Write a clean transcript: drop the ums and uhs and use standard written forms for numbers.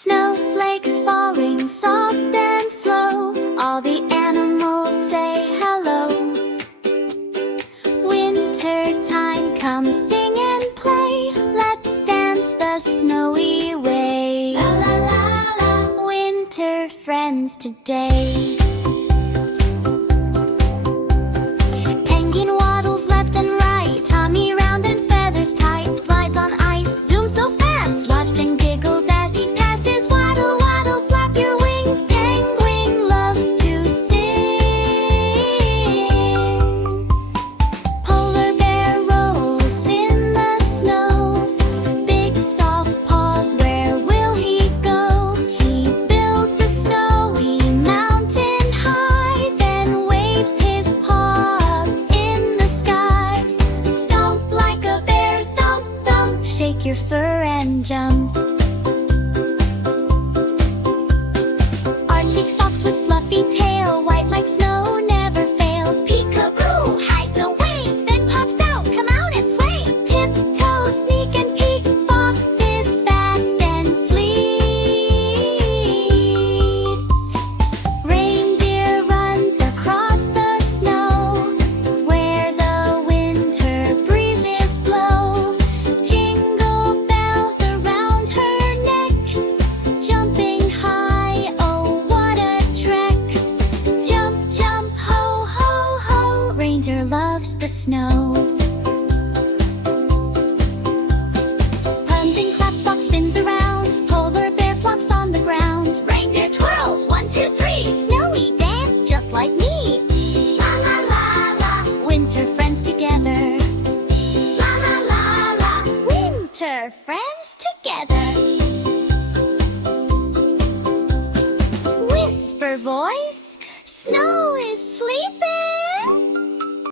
Snowflakes falling soft and slow. All the animals say hello. Winter time, come sing and play. Let's dance the snowy way. La la la la. Winter friends today. Penguin waddles left and right. Tommy round and feathers tight. Slides on ice, zooms so fast. Laughs and giggles as he passes. Waddle, waddle, flap your wings. Penguin loves to sing. Polar bear rolls in the snow. Big soft paws, where will he go? He builds a snowy mountain high, then waves his paw in the sky. Stomp like a bear, thump, thump. Shake your fur and jump. Arctic fox with fluffy tail, white like snow, never fails. Peekaboo, hides away, then pops out, come out and play. Tiptoe, sneak and peek, fox is fast and sleek. Reindeer runs across the snow, where the winter breezes blow. Jingle bells around her neck, jumping high, oh what a trek. Jump, jump, ho, ho, ho, reindeer loves the snow. Pumpkin claps, fox spins around, polar bear flops on the ground. Reindeer twirls, 1, 2, 3, snowy dance just like me. La la la la, winter friends together. La la la la, winter friends together. Whisper voice.